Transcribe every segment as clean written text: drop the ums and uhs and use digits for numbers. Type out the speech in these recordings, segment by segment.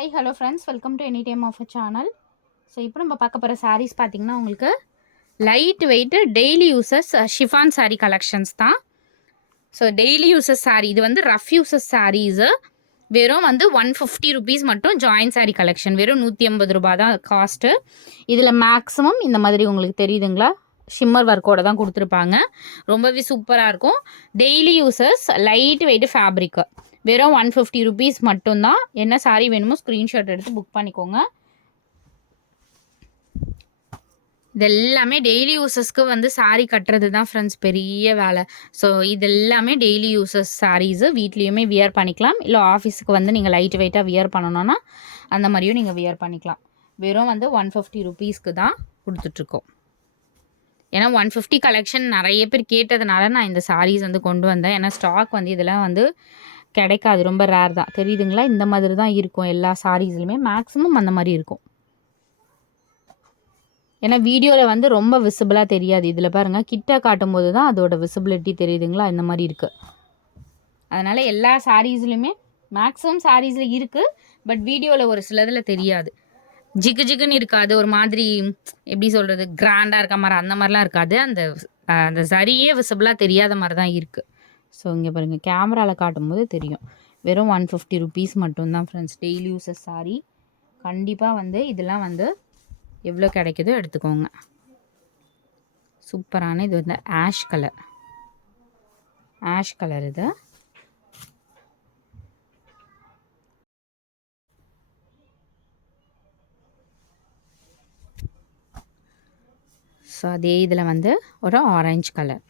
Hi hello friends, welcome to any time of a channel. So இப்போ நம்ம பார்க்க போகிற சாரீஸ் பார்த்திங்கன்னா உங்களுக்கு light weight daily uses chiffon sari collections தான். ஸோ டெய்லி யூசஸ் சாரீ இது வந்து ரஃப் யூசஸ் சாரீஸு வெறும் வந்து 150 ருபீஸ் மட்டும். ஜாயின் சாரீ கலெக்ஷன் வெறும் 150 ரூபா தான் காஸ்ட்டு. இதில் மேக்ஸிமம் இந்த மாதிரி உங்களுக்கு தெரியுதுங்களா, ஷிம்மர் ஒர்க்கோடு தான் கொடுத்துருப்பாங்க. ரொம்பவே சூப்பராக இருக்கும். Daily uses light weight fabric வெறும் 150 ருபீஸ் மட்டும்தான். என்ன சாரீ வேணுமோ ஸ்க்ரீன்ஷாட் எடுத்து புக் பண்ணிக்கோங்க. இது எல்லாமே டெய்லி யூசஸ்க்கு வந்து சாரீ கட்டுறது தான் ஃப்ரெண்ட்ஸ் பெரிய வேலை. ஸோ இது எல்லாமே டெய்லி யூசஸ் சாரீஸு வீட்லேயுமே வியர் பண்ணிக்கலாம். இல்லை ஆஃபீஸுக்கு வந்து நீங்கள் லைட் வெயிட்டாக வியர் பண்ணணுன்னா அந்த மாதிரியும் நீங்கள் வியர் பண்ணிக்கலாம். வெறும் வந்து 150 ருபீஸ்க்கு தான் கொடுத்துட்ருக்கோம். ஏன்னா 150 கலெக்ஷன் நிறைய பேர் கேட்டதுனால நான் இந்த சாரீஸ் வந்து கொண்டு வந்தேன். ஏன்னா ஸ்டாக் வந்து இதெல்லாம் வந்து கிடைக்காது, ரொம்ப ரேர் தான். தெரியுதுங்களா, இந்த மாதிரி தான் இருக்கும் எல்லா சாரீஸ்லையுமே. மேக்ஸிமம் அந்த மாதிரி இருக்கும். ஏன்னா வீடியோவில் வந்து ரொம்ப விசிபிளாக தெரியாது. இதில் பாருங்கள், கிட்ட காட்டும் போது தான் அதோட விசிபிலிட்டி தெரியுதுங்களா, இந்த மாதிரி இருக்குது. அதனால் எல்லா சாரீஸ்லையுமே மேக்ஸிமம் சாரீஸில் இருக்குது. பட் வீடியோவில் ஒரு சிலதில் தெரியாது. ஜிகு ஜிகுன்னு இருக்காது, ஒரு மாதிரி எப்படி சொல்கிறது, கிராண்டாக இருக்க மாதிரி அந்த மாதிரிலாம் இருக்காது. அந்த சரியே விசிபிளாக தெரியாத மாதிரி தான் இருக்குது. ஸோ இங்கே பாருங்கள், கேமராவில் காட்டும்போது தெரியும். வெறும் 150 ருபீஸ் மட்டும்தான் ஃப்ரெண்ட்ஸ். டெய்லி யூசஸ் சாரீ கண்டிப்பாக வந்து இதெல்லாம் வந்து எவ்வளோ கிடைக்குதோ எடுத்துக்கோங்க. சூப்பரான இது வந்து ஆஷ் கலர் இது. ஸோ அதே இதில் வந்து ஒரு ஆரஞ்சு கலர்.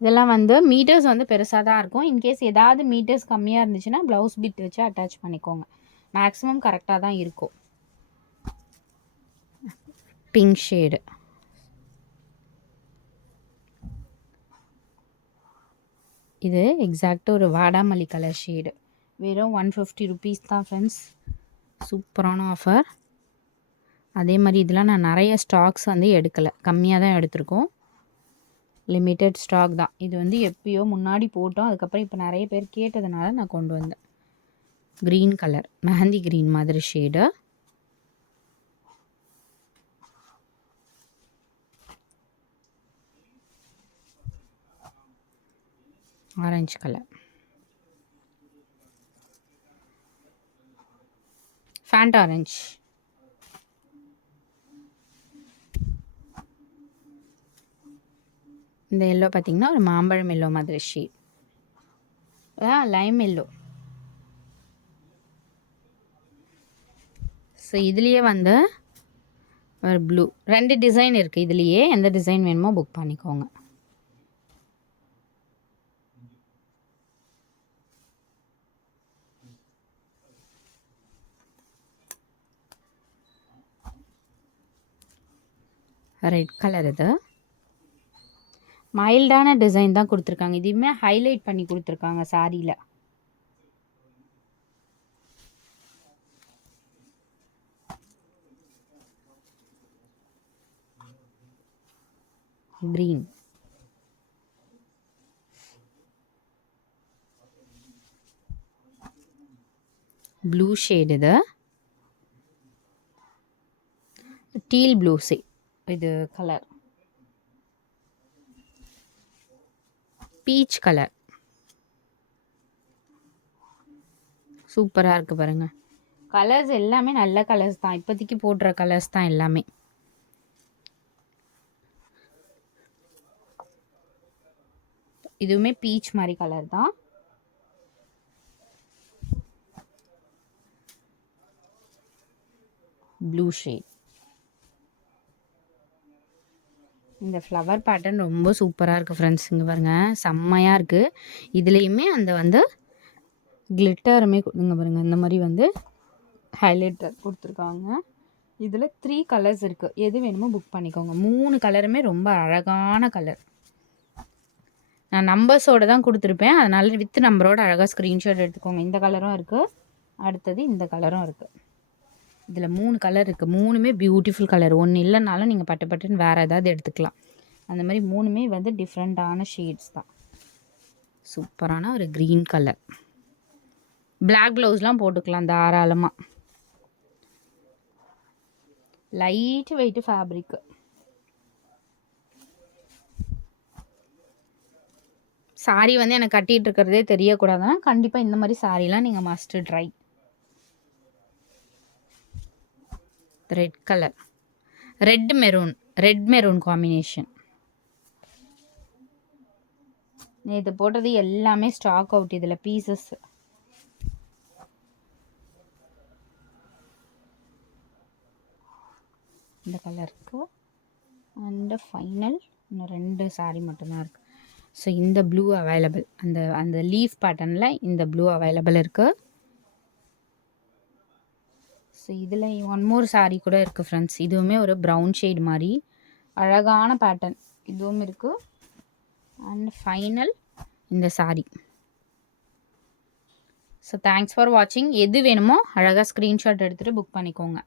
இதெல்லாம் வந்து மீட்டர்ஸ் வந்து பெருசாக தான் இருக்கும். இன்கேஸ் ஏதாவது மீட்டர்ஸ் கம்மியாக இருந்துச்சுன்னா ப்ளவுஸ் பிட் வச்சு அட்டாச் பண்ணிக்கோங்க. மேக்ஸிமம் கரெக்டாக தான் இருக்கும். பிங்க் ஷேடு, இது எக்ஸாக்டாக ஒரு வாடாமல்லி கலர் ஷேடு. வெறும் 150 ருபீஸ் தான் ஃப்ரெண்ட்ஸ். சூப்பரான ஆஃபர். அதே மாதிரி இதெல்லாம் நான் நிறைய ஸ்டாக்ஸ் வந்து எடுக்கலை, கம்மியாக தான் எடுத்திருக்கோம். லிமிட்டட் ஸ்டாக் தான். இது வந்து எப்பயோ முன்னாடி போட்டோம், அதுக்கப்புறம் இப்போ நிறைய பேர் கேட்டதுனால நான் கொண்டு வந்தேன். க்ரீன் கலர், மெஹந்தி க்ரீன் மாதிரி shade. Orange colour, pant orange. இந்த எல்லோ பார்த்திங்கன்னா ஒரு மாம்பழம் எல்லோ மாதிரி ஷேட், லைம் எல்லோ. ஸோ இதுலேயே வந்து ஒரு ப்ளூ, 2 டிசைன் இருக்குது. இதுலேயே எந்த டிசைன் வேணுமோ புக் பண்ணிக்கோங்க. ரெட் கலர், இது மைல்டான டிசைன் தான் கொடுத்துருக்காங்க. இதுவுமே ஹைலைட் பண்ணி கொடுத்துருக்காங்க சாரியில். க்ரீன், ப்ளூ ஷேடு, இது டீல் ப்ளூ இது கலர், பீச் கலர். சூப்பராக இருக்குது பாருங்கள். கலர்ஸ் எல்லாமே நல்ல கலர்ஸ் தான், இப்போதைக்கு போடுற கலர்ஸ் தான் எல்லாமே. இதுவுமே பீச் மாதிரி கலர் தான். Blue shade. இந்த ஃப்ளவர் பேட்டர்ன் ரொம்ப சூப்பராக இருக்குது ஃப்ரெண்ட்ஸ். இங்கே பாருங்கள், செம்மையாக இருக்குது. இதுலேயுமே அந்த வந்து கிளிட்டருமே இங்கே பாருங்கள், இந்த மாதிரி வந்து ஹைலைட்டர் கொடுத்துருக்காங்க. இதில் 3 கலர்ஸ் இருக்குது. எது வேணுமோ புக் பண்ணிக்கோங்க. 3 கலருமே ரொம்ப அழகான கலர். நான் நம்பர்ஸோடு தான் கொடுத்துருப்பேன், அதனால் வித் நம்பரோட அழகாக ஸ்க்ரீன்ஷாட் எடுத்துக்கோங்க. இந்த கலரும் இருக்குது, அடுத்தது இந்த கலரும் இருக்குது. இதில் 3 கலர் இருக்குது. 3மே பியூட்டிஃபுல் கலர். ஒன்று இல்லைனாலும் நீங்கள் பட்டுன்னு வேறு ஏதாவது எடுத்துக்கலாம். அந்த மாதிரி 3மே வந்து டிஃப்ரெண்ட்டான ஷேட்ஸ் தான். சூப்பரான ஒரு க்ரீன் கலர். பிளாக் ப்ளவுஸ்லாம் போட்டுக்கலாம் தாராளமாக. Light weight fabric. சாரி வந்து எனக்கு கட்டிகிட்டு இருக்கிறதே தெரியக்கூடாதுன்னா கண்டிப்பாக இந்த மாதிரி சாரீலாம் நீங்கள் must try. Red colour, red maroon combination. இது போட்டது எல்லாமே ஸ்டாக் அவுட் இதில் பீசஸ். இந்த கலருக்கு அண்ட் ஃபைனல் இன்னும் 2 சாரீ மட்டும்தான் இருக்குது. ஸோ இந்த ப்ளூ அவைலபிள், அந்த லீஃப் பேட்டர்னில் இந்த ப்ளூ அவைலபிள் இருக்குது. ஸோ இதில் ஒன் மோர் சாரீ கூட இருக்குது ஃப்ரெண்ட்ஸ். இதுவுமே ஒரு ப்ரௌன் ஷேட் மாதிரி அழகான பேட்டர்ன் இதுவும் இருக்குது. அண்ட் ஃபைனல் இந்த சாரீ. ஸோ தேங்க்ஸ் ஃபார் வாட்சிங். எது வேணுமோ அழகாக ஸ்க்ரீன்ஷாட் எடுத்துகிட்டு புக் பண்ணிக்கோங்க.